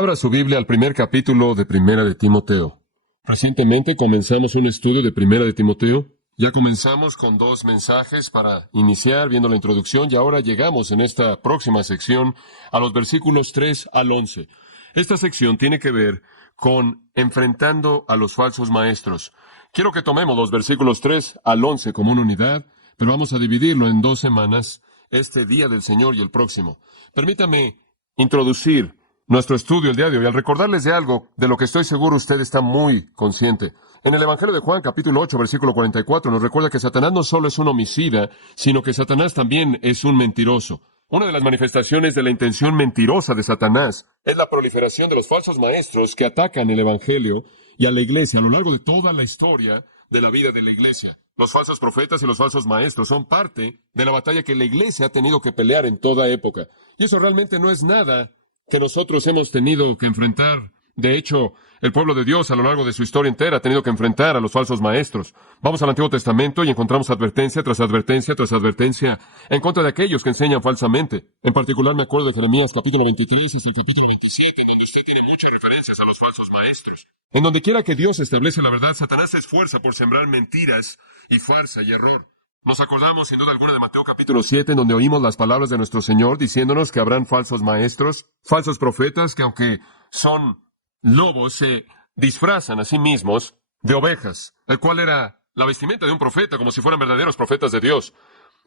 Abra su Biblia al primer capítulo de Primera de Timoteo. Recientemente comenzamos un estudio de Primera de Timoteo. Ya comenzamos con 2 mensajes para iniciar viendo la introducción y ahora llegamos en esta próxima sección a los versículos 3 al 11. Esta sección tiene que ver con enfrentando a los falsos maestros. Quiero que tomemos los versículos 3 al 11 como una unidad, pero vamos a dividirlo en 2 semanas, este día del Señor y el próximo. Permítame introducir nuestro estudio el día de hoy, al recordarles de algo de lo que estoy seguro usted está muy consciente. En el Evangelio de Juan, capítulo 8, versículo 44, nos recuerda que Satanás no solo es un homicida, sino que Satanás también es un mentiroso. Una de las manifestaciones de la intención mentirosa de Satanás es la proliferación de los falsos maestros que atacan el Evangelio y a la Iglesia a lo largo de toda la historia de la vida de la Iglesia. Los falsos profetas y los falsos maestros son parte de la batalla que la Iglesia ha tenido que pelear en toda época. Y eso realmente no es nada que nosotros hemos tenido que enfrentar. De hecho, el pueblo de Dios a lo largo de su historia entera ha tenido que enfrentar a los falsos maestros. Vamos al Antiguo Testamento y encontramos advertencia tras advertencia tras advertencia en contra de aquellos que enseñan falsamente. En particular me acuerdo de Jeremías capítulo 23 hasta el capítulo 27, en donde usted tiene muchas referencias a los falsos maestros. En donde quiera que Dios establece la verdad, Satanás se esfuerza por sembrar mentiras y farsa y error. Nos acordamos sin duda alguna de Mateo capítulo 7, en donde oímos las palabras de nuestro Señor diciéndonos que habrán falsos maestros, falsos profetas, que aunque son lobos, se disfrazan a sí mismos de ovejas, el cual era la vestimenta de un profeta, como si fueran verdaderos profetas de Dios.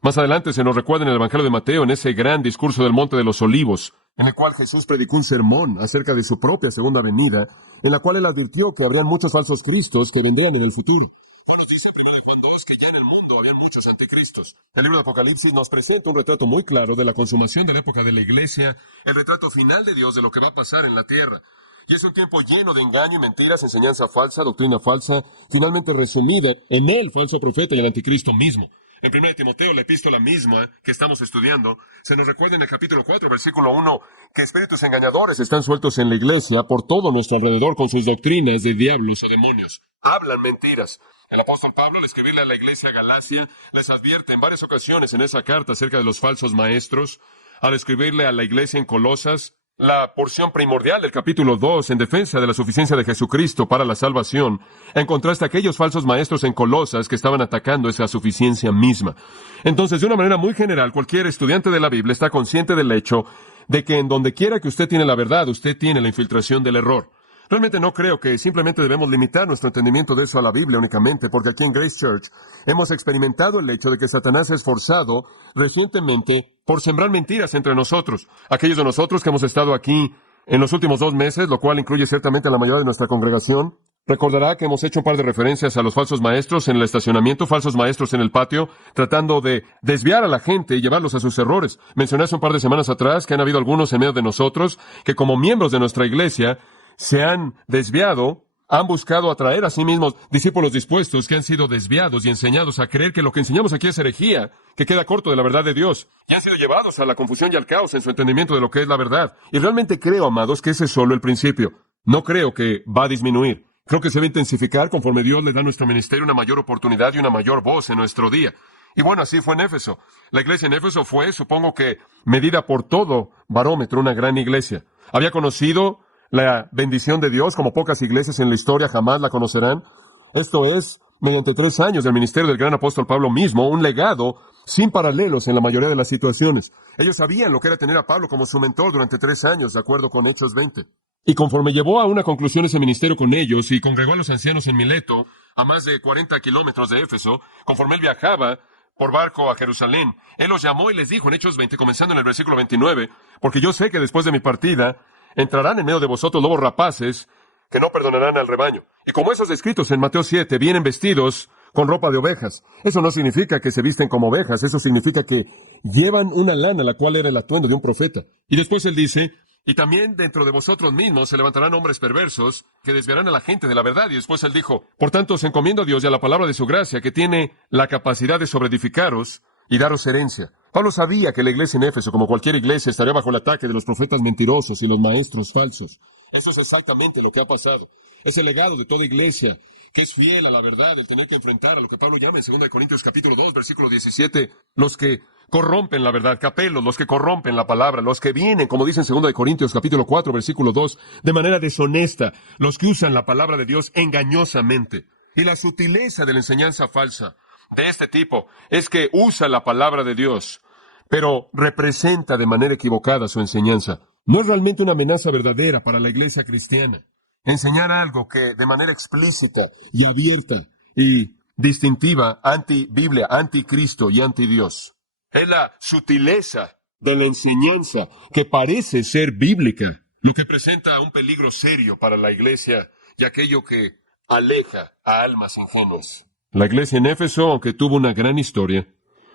Más adelante se nos recuerda en el Evangelio de Mateo, en ese gran discurso del Monte de los Olivos, en el cual Jesús predicó un sermón acerca de su propia segunda venida, en la cual él advirtió que habrían muchos falsos cristos que vendrían en el futuro. Nos dice en 1 Juan 2 que ya en el mundo habían muchos anticristos. El libro de Apocalipsis nos presenta un retrato muy claro de la consumación de la época de la Iglesia, el retrato final de Dios de lo que va a pasar en la tierra. Y es un tiempo lleno de engaño y mentiras, enseñanza falsa, doctrina falsa, finalmente resumida en el falso profeta y el anticristo mismo. En 1 Timoteo, la epístola misma que estamos estudiando, se nos recuerda en el capítulo 4, versículo 1, que espíritus engañadores están sueltos en la iglesia por todo nuestro alrededor con sus doctrinas de diablos o demonios. Hablan mentiras. El apóstol Pablo, al escribirle a la iglesia Galacia, les advierte en varias ocasiones en esa carta acerca de los falsos maestros. Al escribirle a la iglesia en Colosas, la porción primordial del capítulo 2 en defensa de la suficiencia de Jesucristo para la salvación, en contraste a aquellos falsos maestros en Colosas que estaban atacando esa suficiencia misma. Entonces, de una manera muy general, cualquier estudiante de la Biblia está consciente del hecho de que en donde quiera que usted tiene la verdad, usted tiene la infiltración del error. Realmente no creo que simplemente debemos limitar nuestro entendimiento de eso a la Biblia únicamente, porque aquí en Grace Church hemos experimentado el hecho de que Satanás se ha esforzado recientemente por sembrar mentiras entre nosotros. Aquellos de nosotros que hemos estado aquí en los últimos 2 meses, lo cual incluye ciertamente a la mayoría de nuestra congregación, recordará que hemos hecho un par de referencias a los falsos maestros en el estacionamiento, falsos maestros en el patio, tratando de desviar a la gente y llevarlos a sus errores. Mencioné hace un par de semanas atrás que han habido algunos en medio de nosotros que como miembros de nuestra iglesia se han desviado, han buscado atraer a sí mismos discípulos dispuestos que han sido desviados y enseñados a creer que lo que enseñamos aquí es herejía, que queda corto de la verdad de Dios. Y han sido llevados a la confusión y al caos en su entendimiento de lo que es la verdad. Y realmente creo, amados, que ese es solo el principio. No creo que va a disminuir. Creo que se va a intensificar conforme Dios le da a nuestro ministerio una mayor oportunidad y una mayor voz en nuestro día. Y bueno, así fue en Éfeso. La iglesia en Éfeso fue, supongo que, medida por todo barómetro, una gran iglesia. Había conocido la bendición de Dios, como pocas iglesias en la historia jamás la conocerán. Esto es, mediante 3 años del ministerio del gran apóstol Pablo mismo, un legado sin paralelos en la mayoría de las situaciones. Ellos sabían lo que era tener a Pablo como su mentor durante 3 años, de acuerdo con Hechos 20. Y conforme llevó a una conclusión ese ministerio con ellos y congregó a los ancianos en Mileto, a más de 40 kilómetros de Éfeso, conforme él viajaba por barco a Jerusalén, él los llamó y les dijo en Hechos 20, comenzando en el versículo 29, porque yo sé que después de mi partida entrarán en medio de vosotros lobos rapaces que no perdonarán al rebaño. Y como esos descritos en Mateo 7, vienen vestidos con ropa de ovejas. Eso no significa que se visten como ovejas, eso significa que llevan una lana, la cual era el atuendo de un profeta. Y después él dice, y también dentro de vosotros mismos se levantarán hombres perversos que desviarán a la gente de la verdad. Y después él dijo, por tanto os encomiendo a Dios y a la palabra de su gracia, que tiene la capacidad de sobreedificaros y daros herencia. Pablo sabía que la iglesia en Éfeso, como cualquier iglesia, estaría bajo el ataque de los profetas mentirosos y los maestros falsos. Eso es exactamente lo que ha pasado. Es el legado de toda iglesia que es fiel a la verdad, el tener que enfrentar a lo que Pablo llama en 2 Corintios capítulo 2, versículo 17, los que corrompen la verdad, capelos, los que corrompen la palabra, los que vienen, como dice en 2 Corintios capítulo 4, versículo 2, de manera deshonesta, los que usan la palabra de Dios engañosamente. Y la sutileza de la enseñanza falsa de este tipo es que usa la palabra de Dios, pero representa de manera equivocada su enseñanza. No es realmente una amenaza verdadera para la iglesia cristiana. Enseñar algo que de manera explícita y abierta y distintiva anti-Biblia, anti-Cristo y anti-Dios. Es la sutileza de la enseñanza que parece ser bíblica, lo que presenta un peligro serio para la iglesia y aquello que aleja a almas ingenuas. La iglesia en Éfeso, aunque tuvo una gran historia,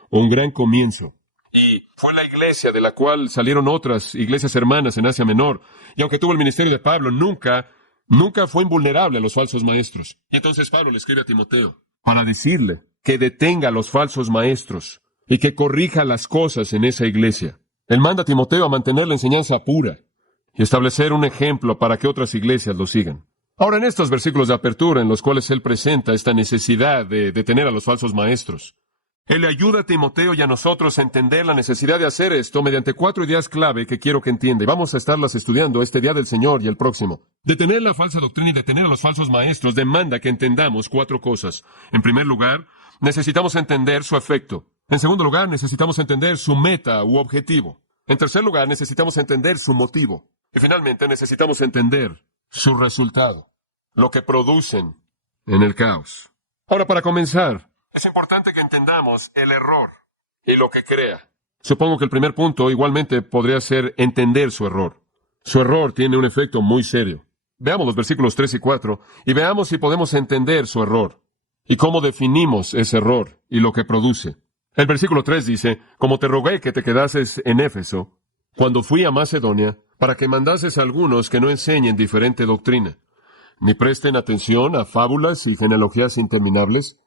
un gran comienzo, y fue la iglesia de la cual salieron otras iglesias hermanas en Asia Menor, y aunque tuvo el ministerio de Pablo, nunca fue invulnerable a los falsos maestros. Y entonces Pablo le escribe a Timoteo para decirle que detenga a los falsos maestros y que corrija las cosas en esa iglesia. Él manda a Timoteo a mantener la enseñanza pura y establecer un ejemplo para que otras iglesias lo sigan. Ahora, en estos versículos de apertura en los cuales él presenta esta necesidad de detener a los falsos maestros, él le ayuda a Timoteo y a nosotros a entender la necesidad de hacer esto mediante 4 ideas clave que quiero que entienda. Y vamos a estarlas estudiando este día del Señor y el próximo. Detener la falsa doctrina y detener a los falsos maestros demanda que entendamos 4 cosas. En primer lugar, necesitamos entender su efecto. En segundo lugar, necesitamos entender su meta u objetivo. En tercer lugar, necesitamos entender su motivo. Y finalmente, necesitamos entender su resultado, lo que producen en el caos. Ahora, para comenzar, es importante que entendamos el error y lo que crea. Supongo que el primer punto igualmente podría ser entender su error. Su error tiene un efecto muy serio. Veamos los versículos 3 y 4 y veamos si podemos entender su error y cómo definimos ese error y lo que produce. El versículo 3 dice, como te rogué que te quedases en Éfeso, cuando fui a Macedonia, para que mandases a algunos que no enseñen diferente doctrina, ni presten atención a fábulas y genealogías interminables,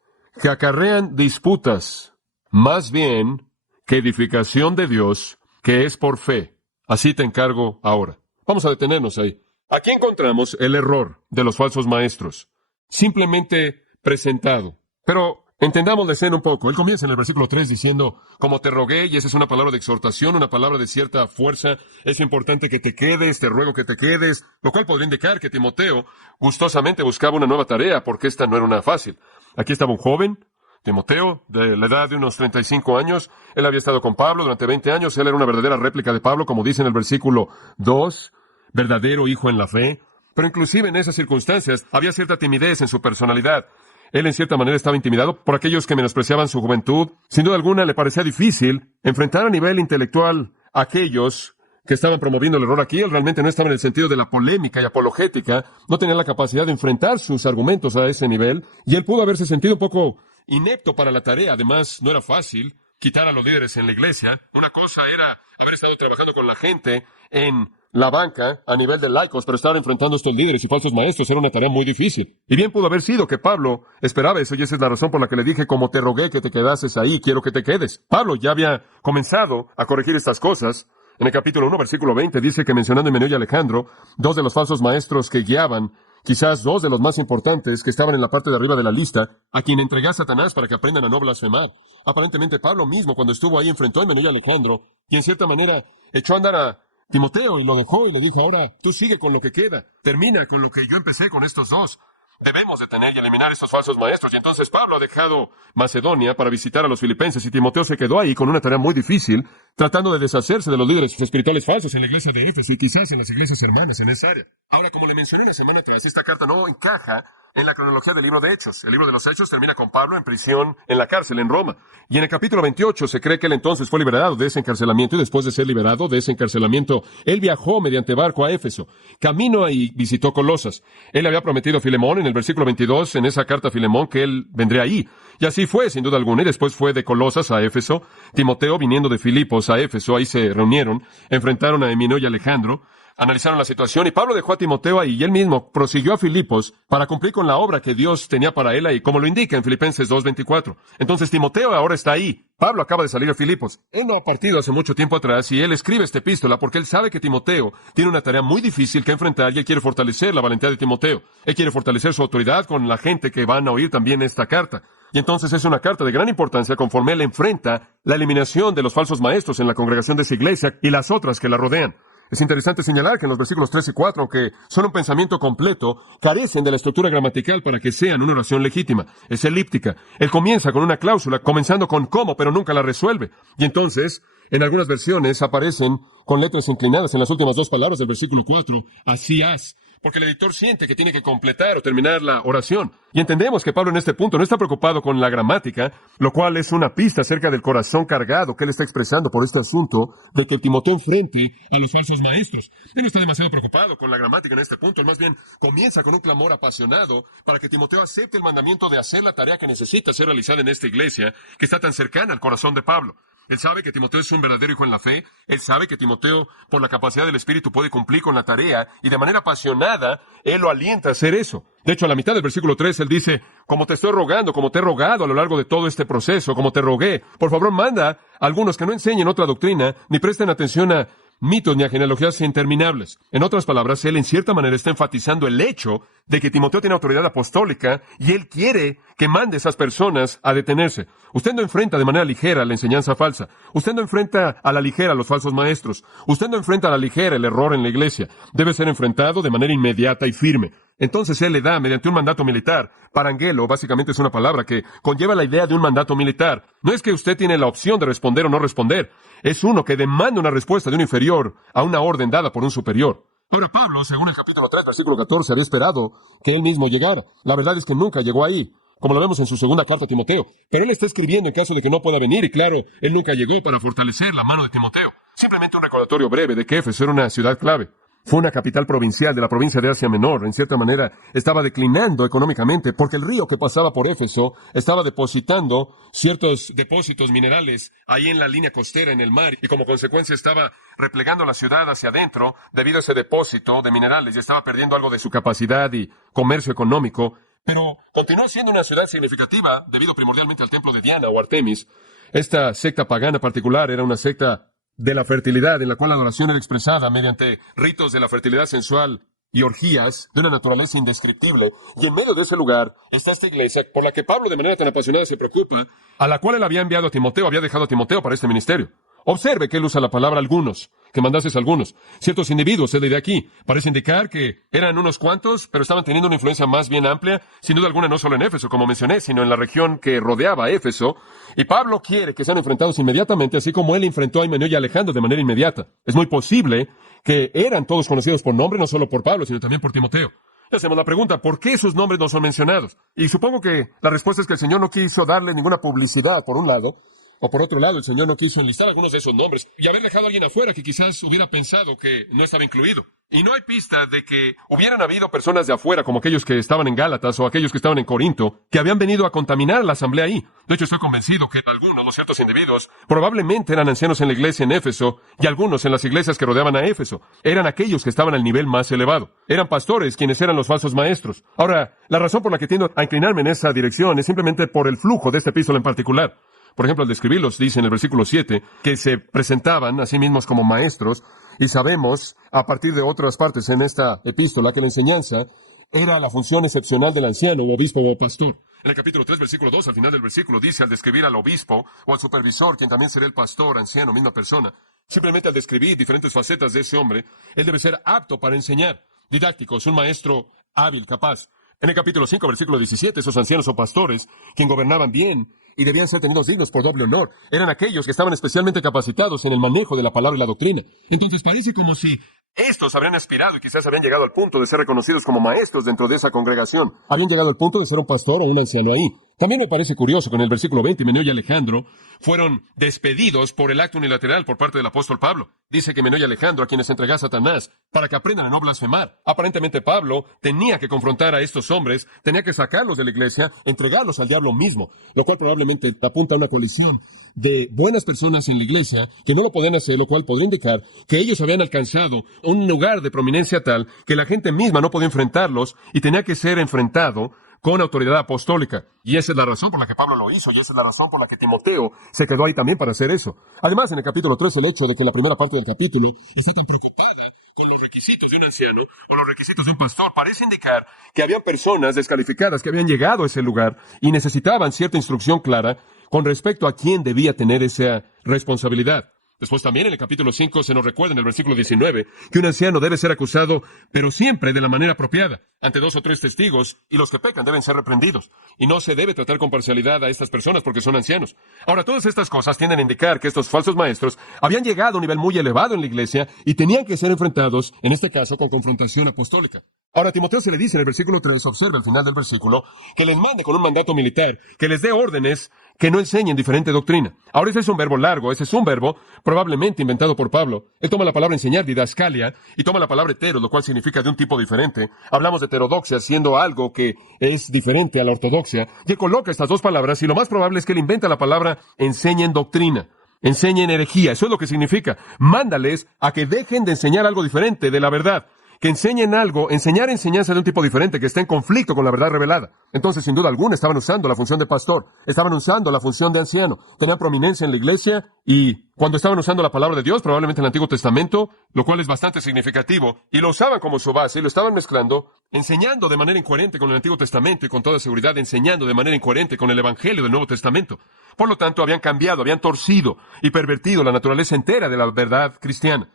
que acarrean disputas, más bien que edificación de Dios, que es por fe. Así te encargo ahora. Vamos a detenernos ahí. Aquí encontramos el error de los falsos maestros, simplemente presentado. Pero entendamos la escena un poco. Él comienza en el versículo 3 diciendo, como te rogué, y esa es una palabra de exhortación, una palabra de cierta fuerza, es importante que te quedes, te ruego que te quedes, lo cual podría indicar que Timoteo gustosamente buscaba una nueva tarea, porque esta no era una fácil. Aquí estaba un joven, Timoteo, de la edad de unos 35 años. Él había estado con Pablo durante 20 años. Él era una verdadera réplica de Pablo, como dice en el versículo 2, verdadero hijo en la fe. Pero inclusive en esas circunstancias había cierta timidez en su personalidad. Él en cierta manera estaba intimidado por aquellos que menospreciaban su juventud. Sin duda alguna le parecía difícil enfrentar a nivel intelectual a aquellos que estaban promoviendo el error aquí. Él realmente no estaba en el sentido de la polémica y apologética, no tenía la capacidad de enfrentar sus argumentos a ese nivel, y él pudo haberse sentido un poco inepto para la tarea. Además, no era fácil quitar a los líderes en la iglesia. Una cosa era haber estado trabajando con la gente en la banca a nivel de laicos, pero estar enfrentando a estos líderes y falsos maestros era una tarea muy difícil. Y bien pudo haber sido que Pablo esperaba eso, y esa es la razón por la que le dije, como te rogué que te quedases ahí, quiero que te quedes. Pablo ya había comenzado a corregir estas cosas. En el capítulo 1, versículo 20, dice que mencionando a Himeneo y Alejandro, 2 de los falsos maestros que guiaban, quizás 2 de los más importantes que estaban en la parte de arriba de la lista, a quien entregué a Satanás para que aprendan a no blasfemar. Aparentemente Pablo mismo, cuando estuvo ahí, enfrentó a Himeneo y Alejandro, y en cierta manera echó a andar a Timoteo y lo dejó y le dijo, ahora tú sigue con lo que queda, termina con lo que yo empecé con estos 2. Debemos detener y eliminar estos falsos maestros. Y entonces Pablo ha dejado Macedonia para visitar a los filipenses, y Timoteo se quedó ahí con una tarea muy difícil, tratando de deshacerse de los líderes espirituales falsos en la iglesia de Éfeso y quizás en las iglesias hermanas en esa área. Ahora, como le mencioné una semana atrás, esta carta no encaja en la cronología del libro de Hechos. El libro de los Hechos termina con Pablo en prisión, en la cárcel, en Roma. Y en el capítulo 28 se cree que él entonces fue liberado de ese encarcelamiento, y después de ser liberado de ese encarcelamiento, él viajó mediante barco a Éfeso. Camino ahí visitó Colosas. Él había prometido a Filemón en el versículo 22, en esa carta a Filemón, que él vendría ahí. Y así fue, sin duda alguna, y después fue de Colosas a Éfeso. Timoteo, viniendo de Filipos a Éfeso, ahí se reunieron, enfrentaron a Himeneo y Alejandro. analizaron la situación y Pablo dejó a Timoteo ahí y él mismo prosiguió a Filipos para cumplir con la obra que Dios tenía para él ahí, como lo indica en Filipenses 2:24. Entonces Timoteo ahora está ahí. Pablo acaba de salir a Filipos. Él no ha partido hace mucho tiempo atrás y él escribe esta epístola porque él sabe que Timoteo tiene una tarea muy difícil que enfrentar y él quiere fortalecer la valentía de Timoteo. Él quiere fortalecer su autoridad con la gente que van a oír también esta carta. Y entonces es una carta de gran importancia conforme él enfrenta la eliminación de los falsos maestros en la congregación de esa iglesia y las otras que la rodean. Es interesante señalar que en los versículos 3 y 4, aunque son un pensamiento completo, carecen de la estructura gramatical para que sean una oración legítima. Es elíptica. Él comienza con una cláusula, comenzando con cómo, pero nunca la resuelve. Y entonces, en algunas versiones aparecen con letras inclinadas en las últimas dos palabras del versículo 4, así haz. Porque el editor siente que tiene que completar o terminar la oración. Y entendemos que Pablo en este punto no está preocupado con la gramática, lo cual es una pista acerca del corazón cargado que él está expresando por este asunto de que Timoteo enfrente a los falsos maestros. Él no está demasiado preocupado con la gramática en este punto, él más bien comienza con un clamor apasionado para que Timoteo acepte el mandamiento de hacer la tarea que necesita ser realizada en esta iglesia, que está tan cercana al corazón de Pablo. Él sabe que Timoteo es un verdadero hijo en la fe. Él sabe que Timoteo, por la capacidad del Espíritu, puede cumplir con la tarea y de manera apasionada, él lo alienta a hacer eso. De hecho, a la mitad del versículo 3, él dice, como te estoy rogando, como te he rogado a lo largo de todo este proceso, como te rogué, por favor manda a algunos que no enseñen otra doctrina, ni presten atención a mitos ni a genealogías interminables. En otras palabras, él en cierta manera está enfatizando el hecho de que Timoteo tiene autoridad apostólica y él quiere que mande a esas personas a detenerse. Usted no enfrenta de manera ligera la enseñanza falsa. Usted no enfrenta a la ligera a los falsos maestros. Usted no enfrenta a la ligera el error en la iglesia. Debe ser enfrentado de manera inmediata y firme. Entonces él le da, mediante un mandato militar, parangelo, básicamente es una palabra que conlleva la idea de un mandato militar. No es que usted tiene la opción de responder o no responder. Es uno que demanda una respuesta de un inferior a una orden dada por un superior. Ahora Pablo, según el capítulo 3, versículo 14, había esperado que él mismo llegara. La verdad es que nunca llegó ahí, como lo vemos en su segunda carta a Timoteo. Pero él está escribiendo en caso de que no pueda venir, y claro, él nunca llegó para fortalecer la mano de Timoteo. Simplemente un recordatorio breve de que Éfeso era una ciudad clave. Fue una capital provincial de la provincia de Asia Menor. En cierta manera, estaba declinando económicamente porque el río que pasaba por Éfeso estaba depositando ciertos depósitos minerales ahí en la línea costera en el mar y como consecuencia estaba replegando la ciudad hacia adentro debido a ese depósito de minerales y estaba perdiendo algo de su capacidad y comercio económico. Pero continuó siendo una ciudad significativa debido primordialmente al templo de Diana o Artemis. Esta secta pagana particular era una secta de la fertilidad, en la cual la adoración era expresada mediante ritos de la fertilidad sensual y orgías de una naturaleza indescriptible. Y en medio de ese lugar está esta iglesia por la que Pablo de manera tan apasionada se preocupa, a la cual él había enviado a Timoteo, había dejado a Timoteo para este ministerio. Observe que él usa la palabra algunos, que mandases algunos. Ciertos individuos, es la idea aquí. Parece indicar que eran unos cuantos, pero estaban teniendo una influencia más bien amplia, sin duda alguna no solo en Éfeso, como mencioné, sino en la región que rodeaba a Éfeso. Y Pablo quiere que sean enfrentados inmediatamente, así como él enfrentó a Himeneo y Alejandro de manera inmediata. Es muy posible que eran todos conocidos por nombre, no solo por Pablo, sino también por Timoteo. Y hacemos la pregunta, ¿por qué sus nombres no son mencionados? Y supongo que la respuesta es que el Señor no quiso darle ninguna publicidad, por un lado, o por otro lado, el Señor no quiso enlistar algunos de esos nombres y haber dejado a alguien afuera que quizás hubiera pensado que no estaba incluido. Y no hay pista de que hubieran habido personas de afuera, como aquellos que estaban en Gálatas o aquellos que estaban en Corinto, que habían venido a contaminar la asamblea ahí. De hecho, estoy convencido que algunos, los ciertos individuos, probablemente eran ancianos en la iglesia en Éfeso y algunos en las iglesias que rodeaban a Éfeso. Eran aquellos que estaban al nivel más elevado. Eran pastores quienes eran los falsos maestros. Ahora, la razón por la que tiendo a inclinarme en esa dirección es simplemente por el flujo de esta epístola en particular. Por ejemplo, al describirlos, dice en el versículo 7, que se presentaban a sí mismos como maestros, y sabemos, a partir de otras partes en esta epístola, que la enseñanza era la función excepcional del anciano, o obispo, o pastor. En el capítulo 3, versículo 2, al final del versículo, dice al describir al obispo, o al supervisor, quien también será el pastor, anciano, misma persona, simplemente al describir diferentes facetas de ese hombre, él debe ser apto para enseñar, didáctico, es un maestro hábil, capaz. En el capítulo 5, versículo 17, esos ancianos o pastores, quien gobernaban bien y debían ser tenidos dignos por doble honor, eran aquellos que estaban especialmente capacitados en el manejo de la palabra y la doctrina. Entonces parece como si estos habrían aspirado y quizás habían llegado al punto de ser reconocidos como maestros dentro de esa congregación. Habían llegado al punto de ser un pastor o un anciano ahí. También me parece curioso que en el versículo 20, Himeneo y Alejandro fueron despedidos por el acto unilateral por parte del apóstol Pablo. Dice que Himeneo y Alejandro, a quienes entregó a Satanás, para que aprendan a no blasfemar. Aparentemente Pablo tenía que confrontar a estos hombres, tenía que sacarlos de la iglesia, entregarlos al diablo mismo, lo cual probablemente apunta a una coalición de buenas personas en la iglesia que no lo podían hacer, lo cual podría indicar que ellos habían alcanzado un lugar de prominencia tal que la gente misma no podía enfrentarlos y tenía que ser enfrentado con autoridad apostólica. Y esa es la razón por la que Pablo lo hizo, y esa es la razón por la que Timoteo se quedó ahí también para hacer eso. Además, en el capítulo 3, el hecho de que la primera parte del capítulo está tan preocupada con los requisitos de un anciano o los requisitos de un pastor, parece indicar que habían personas descalificadas que habían llegado a ese lugar y necesitaban cierta instrucción clara con respecto a quién debía tener esa responsabilidad. Después también en el capítulo 5 se nos recuerda en el versículo 19 que un anciano debe ser acusado, pero siempre de la manera apropiada, ante 2 o 3 testigos, y los que pecan deben ser reprendidos. Y no se debe tratar con parcialidad a estas personas porque son ancianos. Ahora, todas estas cosas tienden a indicar que estos falsos maestros habían llegado a un nivel muy elevado en la iglesia y tenían que ser enfrentados, en este caso, con confrontación apostólica. Ahora, a Timoteo se le dice en el versículo 3, observa al final del versículo, que les mande con un mandato militar, que les dé órdenes que no enseñen diferente doctrina. Ahora, ese es un verbo largo, ese es un verbo probablemente inventado por Pablo. Él toma la palabra enseñar, didascalia, y toma la palabra hetero, lo cual significa de un tipo diferente. Hablamos de heterodoxia, siendo algo que es diferente a la ortodoxia, y él coloca estas dos palabras, y lo más probable es que él inventa la palabra enseñen doctrina, enseñen herejía. Eso es lo que significa. Mándales a que dejen de enseñar algo diferente de la verdad, que enseñen algo, enseñar enseñanza de un tipo diferente, que esté en conflicto con la verdad revelada. Entonces, sin duda alguna, estaban usando la función de pastor, estaban usando la función de anciano, tenían prominencia en la iglesia, y cuando estaban usando la palabra de Dios, probablemente en el Antiguo Testamento, lo cual es bastante significativo, y lo usaban como su base, y lo estaban mezclando, enseñando de manera incoherente con el Antiguo Testamento, y con toda seguridad enseñando de manera incoherente con el Evangelio del Nuevo Testamento. Por lo tanto, habían cambiado, habían torcido y pervertido la naturaleza entera de la verdad cristiana.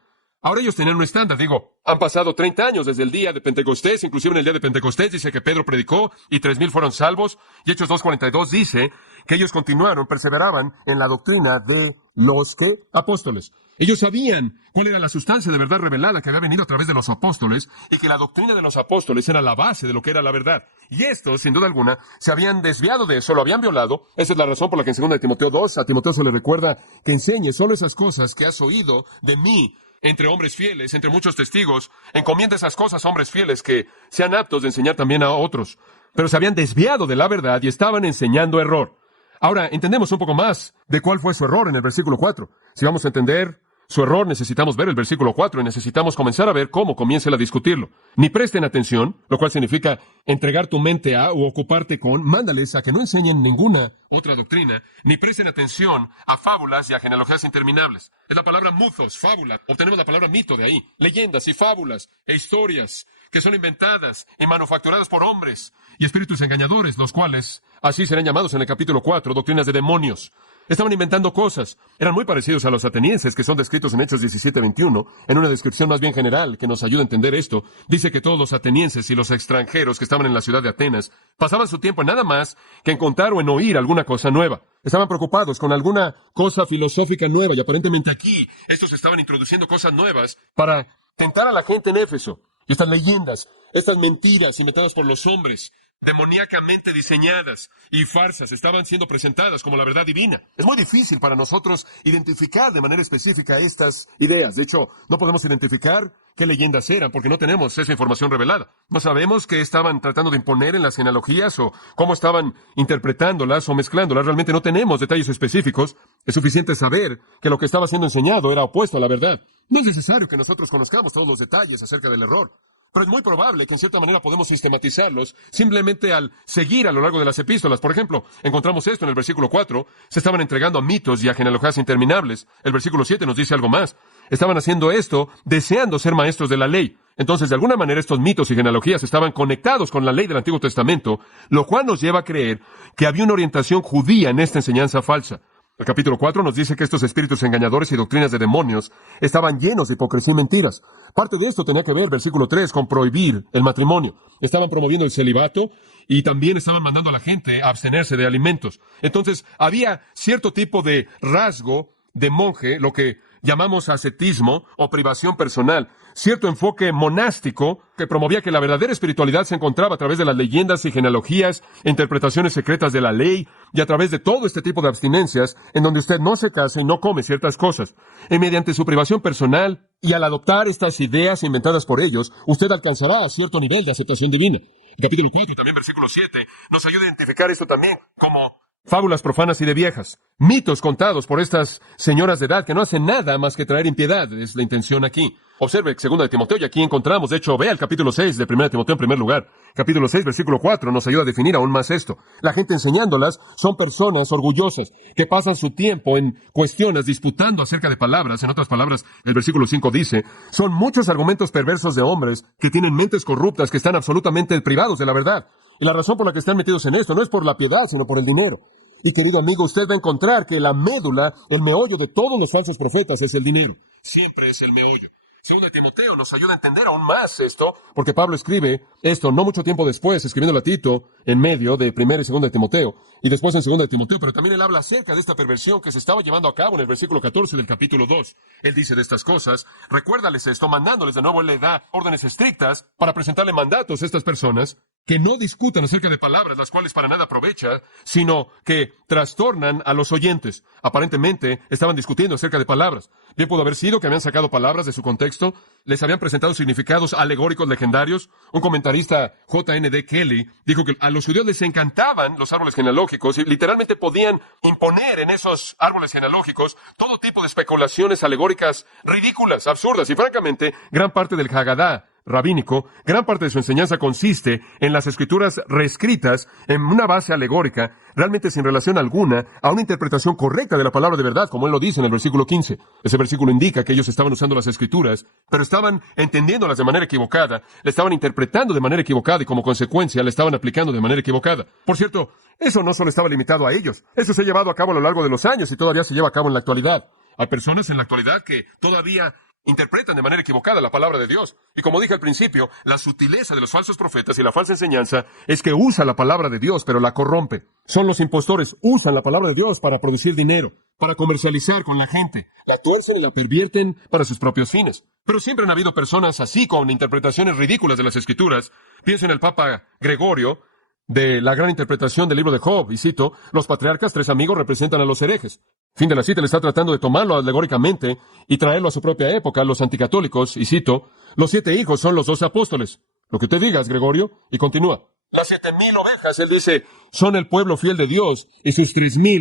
Ahora ellos tenían un estándar, han pasado 30 años desde el día de Pentecostés, inclusive en el día de Pentecostés dice que Pedro predicó y 3,000 fueron salvos, y Hechos 2:42 dice que ellos continuaron, perseveraban en la doctrina de los apóstoles. Ellos sabían cuál era la sustancia de verdad revelada que había venido a través de los apóstoles, y que la doctrina de los apóstoles era la base de lo que era la verdad. Y estos, sin duda alguna, se habían desviado de eso, lo habían violado. Esa es la razón por la que en 2 de Timoteo 2, a Timoteo se le recuerda que enseñe solo esas cosas que has oído de mí, entre hombres fieles, entre muchos testigos. Encomienda esas cosas a hombres fieles que sean aptos de enseñar también a otros. Pero se habían desviado de la verdad y estaban enseñando error. Ahora, entendemos un poco más de cuál fue su error en el versículo 4. Si vamos a entender su error, necesitamos ver el versículo 4 y necesitamos comenzar a ver cómo comienza él a discutirlo. Ni presten atención, lo cual significa entregar tu mente a o ocuparte con, mándales a que no enseñen ninguna otra doctrina, ni presten atención a fábulas y a genealogías interminables. Es la palabra muthos, fábula. Obtenemos la palabra mito de ahí. Leyendas y fábulas e historias que son inventadas y manufacturadas por hombres y espíritus engañadores, los cuales así serán llamados en el capítulo 4, doctrinas de demonios. Estaban inventando cosas. Eran muy parecidos a los atenienses, que son descritos en Hechos 17:21, en una descripción más bien general que nos ayuda a entender esto. Dice que todos los atenienses y los extranjeros que estaban en la ciudad de Atenas pasaban su tiempo en nada más que en contar o en oír alguna cosa nueva. Estaban preocupados con alguna cosa filosófica nueva, y aparentemente aquí estos estaban introduciendo cosas nuevas para tentar a la gente en Éfeso. Y estas leyendas, estas mentiras inventadas por los hombres, demoníacamente diseñadas y farsas, estaban siendo presentadas como la verdad divina. Es muy difícil para nosotros identificar de manera específica estas ideas. De hecho, no podemos identificar qué leyendas eran porque no tenemos esa información revelada. No sabemos qué estaban tratando de imponer en las genealogías o cómo estaban interpretándolas o mezclándolas. Realmente no tenemos detalles específicos. Es suficiente saber que lo que estaba siendo enseñado era opuesto a la verdad. No es necesario que nosotros conozcamos todos los detalles acerca del error. Pero es muy probable que en cierta manera podemos sistematizarlos simplemente al seguir a lo largo de las epístolas. Por ejemplo, encontramos esto en el versículo 4. Se estaban entregando a mitos y a genealogías interminables. El versículo 7 nos dice algo más. Estaban haciendo esto deseando ser maestros de la ley. Entonces, de alguna manera, estos mitos y genealogías estaban conectados con la ley del Antiguo Testamento, lo cual nos lleva a creer que había una orientación judía en esta enseñanza falsa. El capítulo 4 nos dice que estos espíritus engañadores y doctrinas de demonios estaban llenos de hipocresía y mentiras. Parte de esto tenía que ver, versículo 3, con prohibir el matrimonio. Estaban promoviendo el celibato y también estaban mandando a la gente a abstenerse de alimentos. Entonces, había cierto tipo de rasgo de monje, lo que llamamos ascetismo o privación personal, cierto enfoque monástico que promovía que la verdadera espiritualidad se encontraba a través de las leyendas y genealogías e interpretaciones secretas de la ley y a través de todo este tipo de abstinencias en donde usted no se casa y no come ciertas cosas. Y mediante su privación personal y al adoptar estas ideas inventadas por ellos, usted alcanzará cierto nivel de aceptación divina. El capítulo 4, también versículo 7, nos ayuda a identificar esto también como fábulas profanas y de viejas, mitos contados por estas señoras de edad que no hacen nada más que traer impiedad, es la intención aquí. Observe 2 de Timoteo, y aquí encontramos, de hecho, vea el capítulo 6 de 1 de Timoteo en primer lugar. Capítulo 6, versículo 4, nos ayuda a definir aún más esto. La gente enseñándolas son personas orgullosas, que pasan su tiempo en cuestiones, disputando acerca de palabras. En otras palabras, el versículo 5 dice, son muchos argumentos perversos de hombres que tienen mentes corruptas, que están absolutamente privados de la verdad. Y la razón por la que están metidos en esto no es por la piedad, sino por el dinero. Y querido amigo, usted va a encontrar que la médula, el meollo de todos los falsos profetas es el dinero. Siempre es el meollo. 2 de Timoteo nos ayuda a entender aún más esto, porque Pablo escribe esto no mucho tiempo después, escribiéndolo a Tito en medio de 1 y 2 de Timoteo, y después en 2 de Timoteo, pero también él habla acerca de esta perversión que se estaba llevando a cabo en el versículo 14 del capítulo 2. Él dice de estas cosas, recuérdales esto, mandándoles de nuevo, él le da órdenes estrictas para presentarle mandatos a estas personas que no discutan acerca de palabras, las cuales para nada aprovecha, sino que trastornan a los oyentes. Aparentemente, estaban discutiendo acerca de palabras. Bien pudo haber sido que habían sacado palabras de su contexto, les habían presentado significados alegóricos legendarios. Un comentarista, J.N.D. Kelly, dijo que a los judíos les encantaban los árboles genealógicos y literalmente podían imponer en esos árboles genealógicos todo tipo de especulaciones alegóricas ridículas, absurdas, y francamente, gran parte del Haggadah rabínico, gran parte de su enseñanza consiste en las escrituras reescritas en una base alegórica, realmente sin relación alguna a una interpretación correcta de la palabra de verdad, como él lo dice en el versículo 15. Ese versículo indica que ellos estaban usando las escrituras, pero estaban entendiéndolas de manera equivocada, le estaban interpretando de manera equivocada y como consecuencia le estaban aplicando de manera equivocada. Por cierto, eso no solo estaba limitado a ellos, eso se ha llevado a cabo a lo largo de los años y todavía se lleva a cabo en la actualidad. Hay personas en la actualidad que todavía interpretan de manera equivocada la palabra de Dios. Y como dije al principio, la sutileza de los falsos profetas y la falsa enseñanza es que usa la palabra de Dios, pero la corrompe. Son los impostores, usan la palabra de Dios para producir dinero, para comercializar con la gente. La tuercen y la pervierten para sus propios fines. Pero siempre han habido personas así con interpretaciones ridículas de las Escrituras. Pienso en el Papa Gregorio, de la gran interpretación del libro de Job, y cito, los patriarcas, 3 amigos, representan a los herejes. Fin de la cita, le está tratando de tomarlo alegóricamente y traerlo a su propia época, los anticatólicos, y cito, los 7 hijos son los 12 apóstoles. Lo que te digas, Gregorio, y continúa. Las 7,000 ovejas, él dice, son el pueblo fiel de Dios, y sus 3,000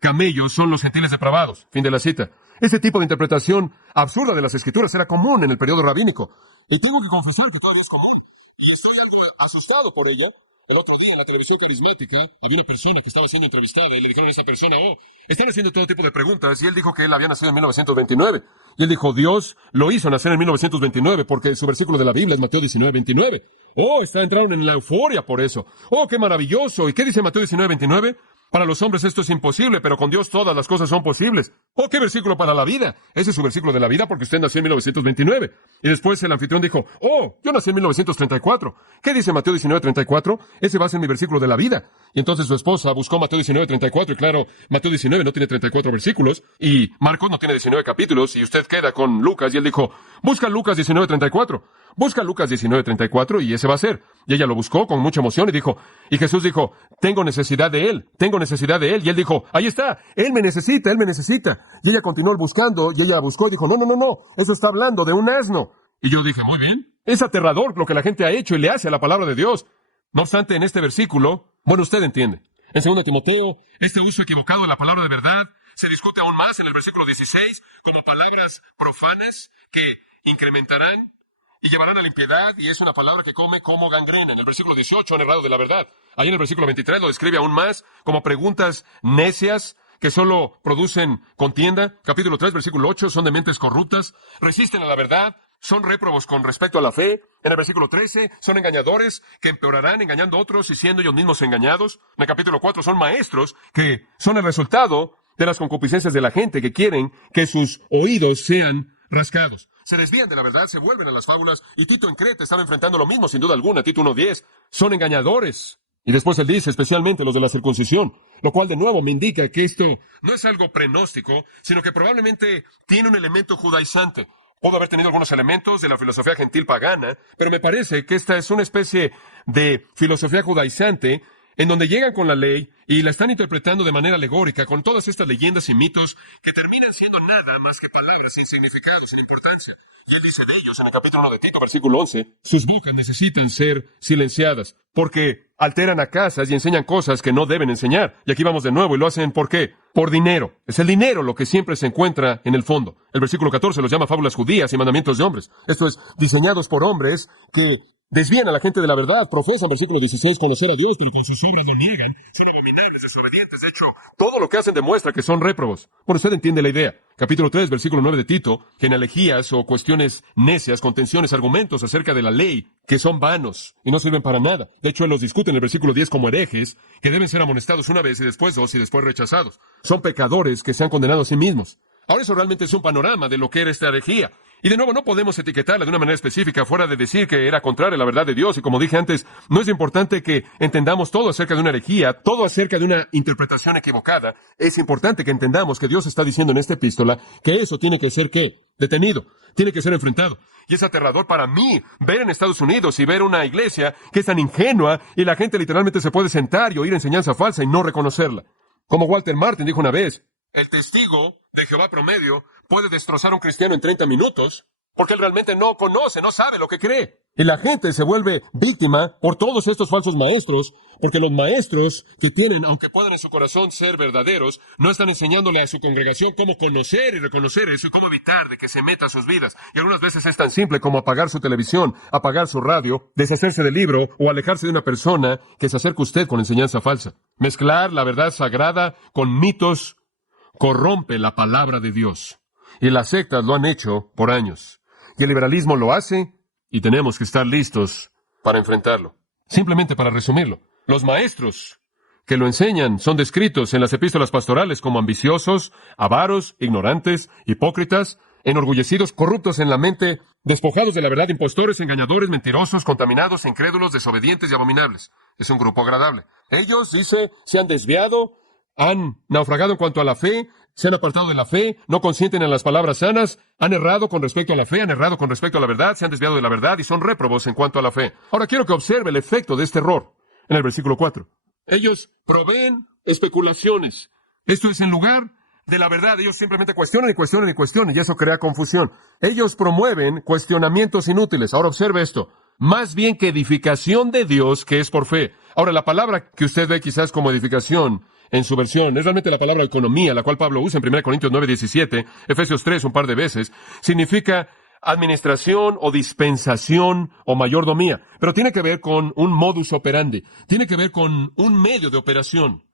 camellos son los gentiles depravados. Fin de la cita. Ese tipo de interpretación absurda de las Escrituras era común en el periodo rabínico. Y tengo que confesar que todavía es común. Y estoy algo asustado por ella. El otro día en la televisión carismática había una persona que estaba siendo entrevistada y le dijeron a esa persona, están haciendo todo tipo de preguntas, y él dijo que él había nacido en 1929. Y él dijo, Dios lo hizo nacer en 1929 porque su versículo de la Biblia es Mateo 19:29. Entraron en la euforia por eso. Qué maravilloso. ¿Y qué dice Mateo 19:29? Para los hombres esto es imposible, pero con Dios todas las cosas son posibles. ¡Qué versículo para la vida! Ese es su versículo de la vida porque usted nació en 1929. Y después el anfitrión dijo, yo nací en 1934. ¿Qué dice Mateo 19:34? Ese va a ser mi versículo de la vida. Y entonces su esposa buscó Mateo 19:34 y claro, Mateo 19 no tiene 34 versículos y Marcos no tiene 19 capítulos y usted queda con Lucas y él dijo, busca Lucas 19:34. Busca Lucas 19:34 y ese va a ser. Y ella lo buscó con mucha emoción y Jesús dijo, tengo necesidad de él. Y él dijo, ahí está, él me necesita. Y ella continuó buscando y ella buscó y dijo, no, eso está hablando de un asno. Y yo dije, muy bien, es aterrador lo que la gente ha hecho y le hace a la palabra de Dios. No obstante, en este versículo, usted entiende. En 2 Timoteo, este uso equivocado de la palabra de verdad se discute aún más en el versículo 16 como palabras profanas que incrementarán y llevarán a la impiedad, y es una palabra que come como gangrena. En el versículo 18 han errado de la verdad. Ahí en el versículo 23 lo describe aún más como preguntas necias que solo producen contienda. Capítulo 3, versículo 8, son de mentes corruptas, resisten a la verdad, son réprobos con respecto a la fe. En el versículo 13, son engañadores que empeorarán engañando a otros y siendo ellos mismos engañados. En el capítulo 4, son maestros que son el resultado de las concupiscencias de la gente que quieren que sus oídos sean rascados. Se desvían de la verdad, se vuelven a las fábulas, y Tito en Creta estaba enfrentando lo mismo, sin duda alguna. Tito 1:10. Son engañadores Y después él dice, especialmente los de la circuncisión, lo cual de nuevo me indica que esto no es algo prenóstico, sino que probablemente tiene un elemento judaizante. Pudo haber tenido algunos elementos de la filosofía gentil pagana, pero me parece que esta es una especie de filosofía judaizante en donde llegan con la ley y la están interpretando de manera alegórica con todas estas leyendas y mitos que terminan siendo nada más que palabras sin significado, sin importancia. Y él dice de ellos en el capítulo 1 de Tito, versículo 11, sus bocas necesitan ser silenciadas porque alteran a casas y enseñan cosas que no deben enseñar. Y aquí vamos de nuevo y lo hacen ¿por qué? Por dinero. Es el dinero lo que siempre se encuentra en el fondo. El versículo 14 los llama fábulas judías y mandamientos de hombres. Esto es, diseñados por hombres que desvían a la gente de la verdad, profesan, versículo 16, conocer a Dios, pero con sus obras lo niegan, son abominables, desobedientes. De hecho, todo lo que hacen demuestra que son réprobos. Bueno, usted entiende la idea. Capítulo 3, versículo 9 de Tito, genealogías o cuestiones necias, contenciones, argumentos acerca de la ley, que son vanos y no sirven para nada. De hecho, él los discute en el versículo 10 como herejes, que deben ser amonestados una vez y después dos y después rechazados. Son pecadores que se han condenado a sí mismos. Ahora eso realmente es un panorama de lo que era esta herejía. Y de nuevo, no podemos etiquetarla de una manera específica fuera de decir que era contraria a la verdad de Dios. Y como dije antes, no es importante que entendamos todo acerca de una herejía, todo acerca de una interpretación equivocada. Es importante que entendamos que Dios está diciendo en esta epístola que eso tiene que ser, ¿qué? Detenido. Tiene que ser enfrentado. Y es aterrador para mí ver en Estados Unidos y ver una iglesia que es tan ingenua y la gente literalmente se puede sentar y oír enseñanza falsa y no reconocerla. Como Walter Martin dijo una vez, el testigo de Jehová promedio puede destrozar a un cristiano en 30 minutos porque él realmente no conoce, no sabe lo que cree. Y la gente se vuelve víctima por todos estos falsos maestros, porque los maestros que tienen, aunque puedan en su corazón ser verdaderos, no están enseñándole a su congregación cómo conocer y reconocer eso y cómo evitar de que se meta a sus vidas. Y algunas veces es tan simple como apagar su televisión, apagar su radio, deshacerse del libro o alejarse de una persona que se acerque a usted con enseñanza falsa. Mezclar la verdad sagrada con mitos corrompe la palabra de Dios. Y las sectas lo han hecho por años. Y el liberalismo lo hace, y tenemos que estar listos para enfrentarlo. Simplemente para resumirlo, los maestros que lo enseñan son descritos en las epístolas pastorales como ambiciosos, avaros, ignorantes, hipócritas, enorgullecidos, corruptos en la mente, despojados de la verdad, impostores, engañadores, mentirosos, contaminados, incrédulos, desobedientes y abominables. Es un grupo agradable. Ellos, dice, se han desviado, han naufragado en cuanto a la fe, se han apartado de la fe, no consienten en las palabras sanas, han errado con respecto a la fe, han errado con respecto a la verdad, se han desviado de la verdad y son réprobos en cuanto a la fe. Ahora quiero que observe el efecto de este error en el versículo 4. Ellos proveen especulaciones. Esto es en lugar de la verdad. Ellos simplemente cuestionan y cuestionan y cuestionan y eso crea confusión. Ellos promueven cuestionamientos inútiles. Ahora observe esto. Más bien que edificación de Dios que es por fe. Ahora la palabra que usted ve quizás como edificación en su versión, es realmente la palabra economía, la cual Pablo usa en 1 Corintios 9:17, Efesios 3 un par de veces, significa administración o dispensación o mayordomía, pero tiene que ver con un modus operandi, tiene que ver con un medio de operación.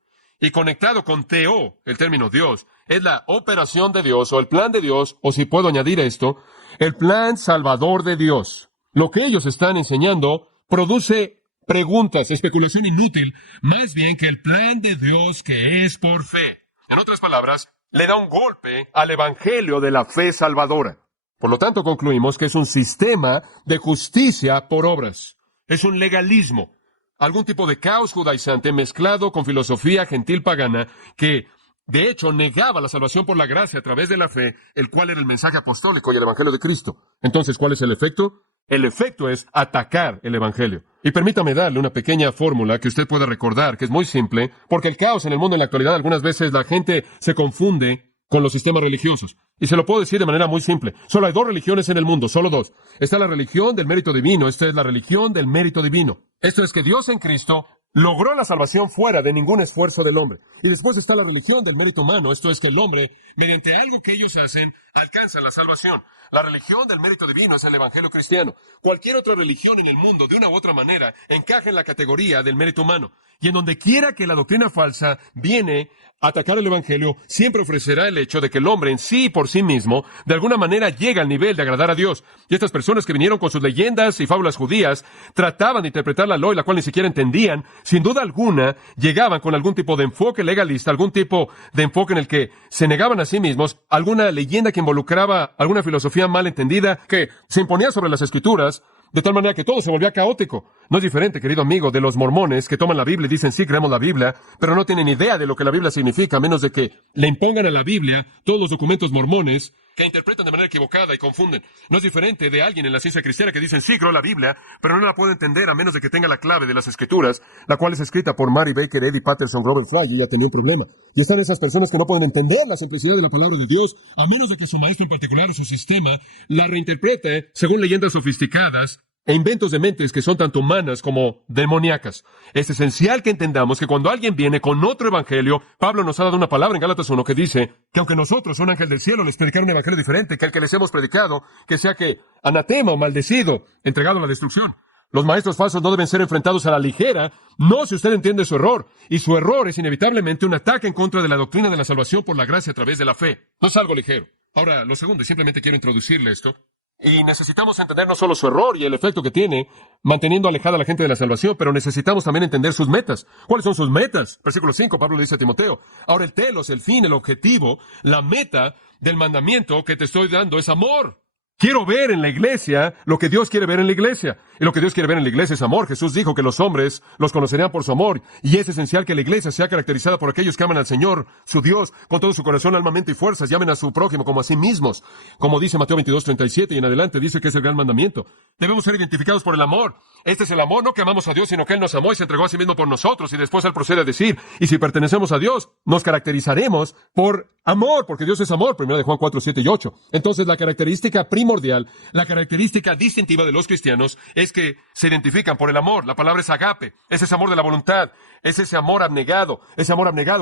Y conectado con Teo, el término Dios, es la operación de Dios o el plan de Dios, o si puedo añadir esto, el plan salvador de Dios. Lo que ellos están enseñando produce preguntas, especulación inútil, más bien que el plan de Dios que es por fe. En otras palabras, le da un golpe al evangelio de la fe salvadora. Por lo tanto, concluimos que es un sistema de justicia por obras. Es un legalismo, algún tipo de caos judaizante mezclado con filosofía gentil pagana que, de hecho, negaba la salvación por la gracia a través de la fe, el cual era el mensaje apostólico y el evangelio de Cristo. Entonces, ¿cuál es el efecto? El efecto es atacar el evangelio. Y permítame darle una pequeña fórmula que usted pueda recordar, que es muy simple, porque el caos en el mundo en la actualidad, algunas veces la gente se confunde con los sistemas religiosos. Y se lo puedo decir de manera muy simple. Solo hay dos religiones en el mundo, solo dos. Está la religión del mérito divino, esta es la religión del mérito divino. Esto es que Dios en Cristo logró la salvación fuera de ningún esfuerzo del hombre. Y después está la religión del mérito humano, esto es que el hombre, mediante algo que ellos hacen, alcanza la salvación. La religión del mérito divino es el evangelio cristiano. Cualquier otra religión en el mundo, de una u otra manera, encaja en la categoría del mérito humano. Y en donde quiera que la doctrina falsa viene a atacar el evangelio, siempre ofrecerá el hecho de que el hombre en sí y por sí mismo, de alguna manera llega al nivel de agradar a Dios. Y estas personas que vinieron con sus leyendas y fábulas judías, trataban de interpretar la ley, la cual ni siquiera entendían, sin duda alguna, llegaban con algún tipo de enfoque legalista, algún tipo de enfoque en el que se negaban a sí mismos, alguna leyenda que involucraba alguna filosofía mal entendida, que se imponía sobre las Escrituras, de tal manera que todo se volvía caótico. No es diferente, querido amigo, de los mormones que toman la Biblia y dicen, sí, creemos la Biblia, pero no tienen idea de lo que la Biblia significa, a menos de que le impongan a la Biblia todos los documentos mormones que interpretan de manera equivocada y confunden. No es diferente de alguien en la ciencia cristiana que dicen, sí, creo la Biblia, pero no la puedo entender a menos de que tenga la clave de las Escrituras, la cual es escrita por Mary Baker, Eddie Patterson, Robert Fry, y ella tenía un problema. Y están esas personas que no pueden entender la simplicidad de la palabra de Dios, a menos de que su maestro en particular o su sistema la reinterprete según leyendas sofisticadas e inventos de mentes que son tanto humanas como demoníacas. Es esencial que entendamos que cuando alguien viene con otro evangelio, Pablo nos ha dado una palabra en Gálatas 1 que dice que aunque nosotros, un ángel del cielo, les predicara un evangelio diferente que el que les hemos predicado, que sea que anatema o maldecido, entregado a la destrucción. Los maestros falsos no deben ser enfrentados a la ligera, no si usted entiende su error, y su error es inevitablemente un ataque en contra de la doctrina de la salvación por la gracia a través de la fe. No es algo ligero. Ahora, lo segundo, y simplemente quiero introducirle esto, y necesitamos entender no solo su error y el efecto que tiene, manteniendo alejada a la gente de la salvación, pero necesitamos también entender sus metas. ¿Cuáles son sus metas? Versículo 5, Pablo le dice a Timoteo, ahora el telos, el fin, el objetivo, la meta del mandamiento que te estoy dando es amor. Quiero ver en la iglesia lo que Dios quiere ver en la iglesia. Y lo que Dios quiere ver en la iglesia es amor. Jesús dijo que los hombres los conocerían por su amor. Y es esencial que la iglesia sea caracterizada por aquellos que aman al Señor, su Dios, con todo su corazón, alma, mente y fuerzas. Llamen a su prójimo como a sí mismos. Como dice Mateo 22:37 y en adelante, dice que es el gran mandamiento. Debemos ser identificados por el amor. Este es el amor, no que amamos a Dios, sino que Él nos amó y se entregó a sí mismo por nosotros. Y después Él procede a decir, y si pertenecemos a Dios, nos caracterizaremos por amor, porque Dios es amor. 1 de Juan 4:7 y 8. Entonces, la característica primordial, la característica distintiva de los cristianos es que se identifican por el amor. La palabra es agape, es ese amor de la voluntad, es ese amor abnegado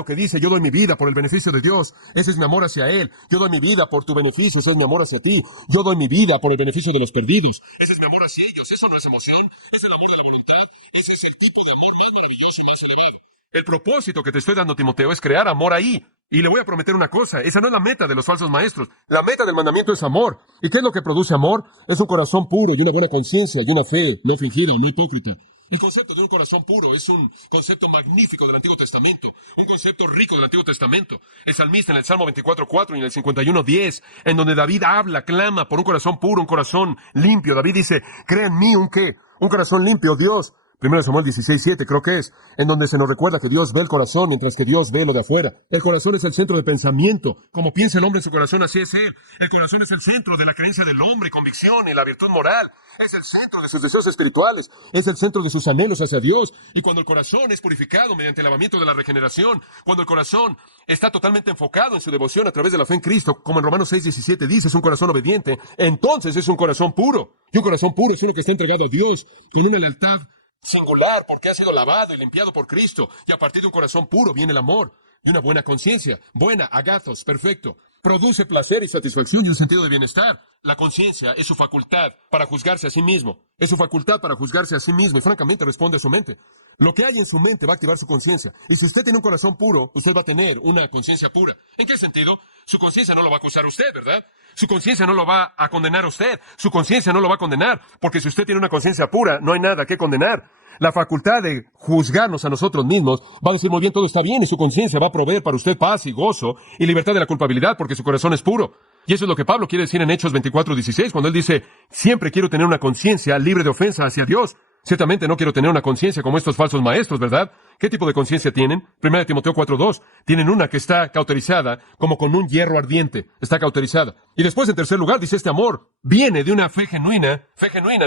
que dice, yo doy mi vida por el beneficio de Dios, ese es mi amor hacia Él, yo doy mi vida por tu beneficio, ese es mi amor hacia ti, yo doy mi vida por el beneficio de los perdidos, ese es mi amor hacia ellos. Eso no es emoción, es el amor de la voluntad, ese es el tipo de amor más maravilloso y más elevado. El propósito que te estoy dando, Timoteo, es crear amor ahí. Y le voy a prometer una cosa, esa no es la meta de los falsos maestros. La meta del mandamiento es amor. ¿Y qué es lo que produce amor? Es un corazón puro y una buena conciencia y una fe no fingida o no hipócrita. El concepto de un corazón puro es un concepto magnífico del Antiguo Testamento, un concepto rico del Antiguo Testamento. El salmista en el Salmo 24:4 y en el 51:10, en donde David habla, clama por un corazón puro, un corazón limpio. David dice, crea en mí un qué, un corazón limpio, Dios. 1 Samuel 16:7, creo que es, en donde se nos recuerda que Dios ve el corazón mientras que Dios ve lo de afuera. El corazón es el centro de pensamiento. Como piensa el hombre en su corazón, así es él. El corazón es el centro de la creencia del hombre, convicción y la virtud moral. Es el centro de sus deseos espirituales. Es el centro de sus anhelos hacia Dios. Y cuando el corazón es purificado mediante el lavamiento de la regeneración, cuando el corazón está totalmente enfocado en su devoción a través de la fe en Cristo, como en Romanos 6:17 dice, es un corazón obediente, entonces es un corazón puro. Y un corazón puro es uno que está entregado a Dios con una lealtad singular porque ha sido lavado y limpiado por Cristo. Y a partir de un corazón puro viene el amor y una buena conciencia. Buena, agathos, perfecto. Produce placer y satisfacción y un sentido de bienestar. La conciencia es su facultad para juzgarse a sí mismo. Es su facultad para juzgarse a sí mismo y francamente responde a su mente. Lo que hay en su mente va a activar su conciencia. Y si usted tiene un corazón puro, usted va a tener una conciencia pura. ¿En qué sentido? Su conciencia no lo va a acusar a usted, ¿verdad? Su conciencia no lo va a condenar a usted. Su conciencia no lo va a condenar. Porque si usted tiene una conciencia pura, no hay nada que condenar. La facultad de juzgarnos a nosotros mismos va a decir, muy bien, todo está bien, y su conciencia va a proveer para usted paz y gozo y libertad de la culpabilidad porque su corazón es puro. Y eso es lo que Pablo quiere decir en Hechos 24:16, cuando él dice, siempre quiero tener una conciencia libre de ofensa hacia Dios. Ciertamente no quiero tener una conciencia como estos falsos maestros, ¿verdad? ¿Qué tipo de conciencia tienen? 1 Timoteo 4:2. Tienen una que está cauterizada como con un hierro ardiente. Está cauterizada. Y después, en tercer lugar, dice este amor viene de una fe genuina,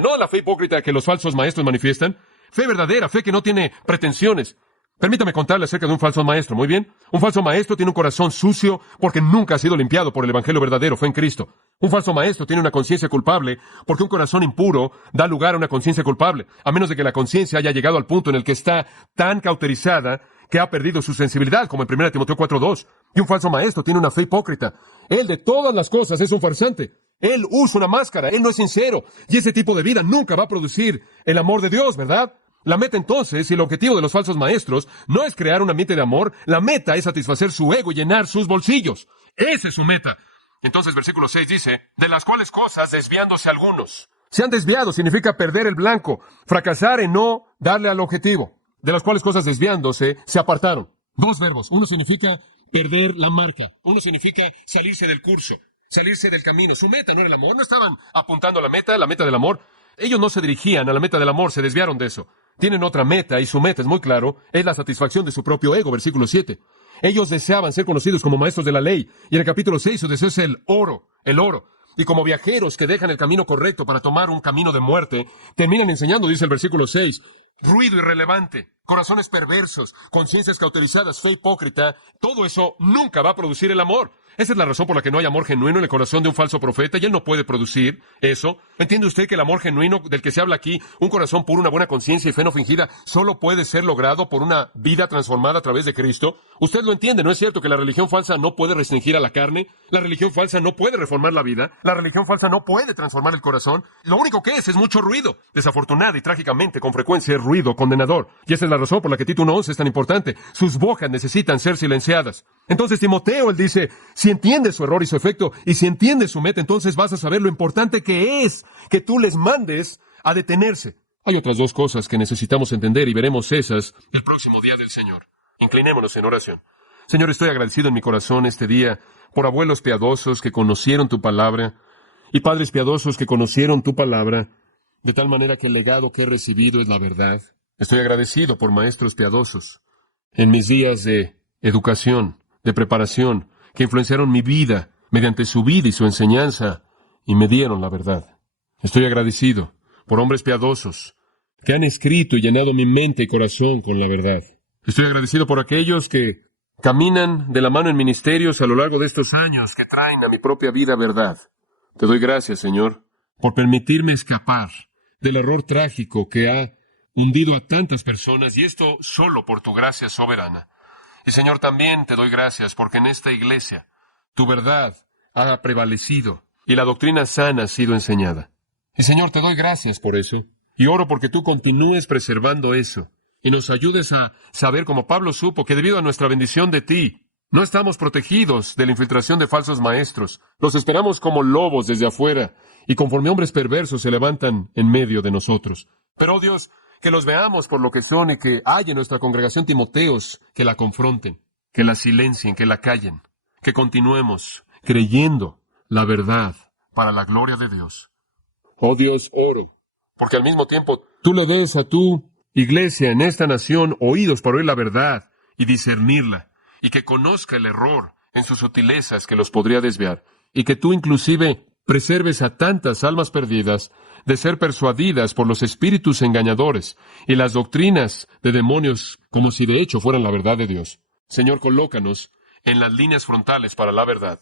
no la fe hipócrita que los falsos maestros manifiestan. Fe verdadera, fe que no tiene pretensiones. Permítame contarle acerca de un falso maestro, ¿muy bien? Un falso maestro tiene un corazón sucio porque nunca ha sido limpiado por el evangelio verdadero, fe en Cristo. Un falso maestro tiene una conciencia culpable porque un corazón impuro da lugar a una conciencia culpable, a menos de que la conciencia haya llegado al punto en el que está tan cauterizada que ha perdido su sensibilidad, como en 1 Timoteo 4:2. Y un falso maestro tiene una fe hipócrita. Él de todas las cosas es un farsante. Él usa una máscara, él no es sincero. Y ese tipo de vida nunca va a producir el amor de Dios, ¿verdad? La meta entonces y el objetivo de los falsos maestros no es crear un ambiente de amor, la meta es satisfacer su ego y llenar sus bolsillos. Esa es su meta. Entonces versículo 6 dice, de las cuales cosas desviándose algunos. Se han desviado significa perder el blanco, fracasar en no darle al objetivo. De las cuales cosas desviándose se apartaron. Dos verbos. Uno significa perder la marca. Uno significa salirse del curso, salirse del camino. Su meta no era el amor. No estaban apuntando a la meta del amor. Ellos no se dirigían a la meta del amor, se desviaron de eso. Tienen otra meta, y su meta es muy claro, es la satisfacción de su propio ego, versículo 7. Ellos deseaban ser conocidos como maestros de la ley, y en el capítulo 6 su deseo es el oro. Y como viajeros que dejan el camino correcto para tomar un camino de muerte, terminan enseñando, dice el versículo 6, ruido irrelevante, corazones perversos, conciencias cauterizadas, fe hipócrita. Todo eso nunca va a producir el amor. Esa es la razón por la que no hay amor genuino en el corazón de un falso profeta, y él no puede producir eso. ¿Entiende usted que el amor genuino del que se habla aquí, un corazón puro, una buena conciencia y fe no fingida, solo puede ser logrado por una vida transformada a través de Cristo? Usted lo entiende, ¿no es cierto que la religión falsa no puede restringir a la carne? La religión falsa no puede reformar la vida. La religión falsa no puede transformar el corazón. Lo único que es mucho ruido. Desafortunada y trágicamente, con frecuencia, es ruido condenador. Y esa es la razón por la que Tito 1:11 es tan importante. Sus bocas necesitan ser silenciadas. Entonces Timoteo, él dice, si entiendes su error y su efecto, y si entiendes su meta, entonces vas a saber lo importante que es que tú les mandes a detenerse. Hay otras dos cosas que necesitamos entender, y veremos esas el próximo día del Señor. Inclinémonos en oración. Señor, estoy agradecido en mi corazón este día por abuelos piadosos que conocieron tu palabra, y padres piadosos que conocieron tu palabra, de tal manera que el legado que he recibido es la verdad. Estoy agradecido por maestros piadosos en mis días de educación, de preparación, que influenciaron mi vida mediante su vida y su enseñanza, y me dieron la verdad. Estoy agradecido por hombres piadosos que han escrito y llenado mi mente y corazón con la verdad. Estoy agradecido por aquellos que caminan de la mano en ministerios a lo largo de estos años que traen a mi propia vida verdad. Te doy gracias, Señor, por permitirme escapar del error trágico que ha hundido a tantas personas, y esto solo por tu gracia soberana. Y Señor, también te doy gracias porque en esta iglesia tu verdad ha prevalecido y la doctrina sana ha sido enseñada. Y Señor, te doy gracias por eso. Y oro porque tú continúes preservando eso y nos ayudes a saber, como Pablo supo, que debido a nuestra bendición de ti, no estamos protegidos de la infiltración de falsos maestros. Los esperamos como lobos desde afuera, y conforme hombres perversos se levantan en medio de nosotros. Pero, oh Dios, que los veamos por lo que son y que haya en nuestra congregación Timoteos que la confronten, que la silencien, que la callen, que continuemos creyendo la verdad para la gloria de Dios. Oh Dios, oro, porque al mismo tiempo tú le des a tu iglesia en esta nación oídos para oír la verdad y discernirla, y que conozca el error en sus sutilezas que los podría desviar, y que tú inclusive preserves a tantas almas perdidas de ser persuadidas por los espíritus engañadores y las doctrinas de demonios como si de hecho fueran la verdad de Dios. Señor, colócanos en las líneas frontales para la verdad.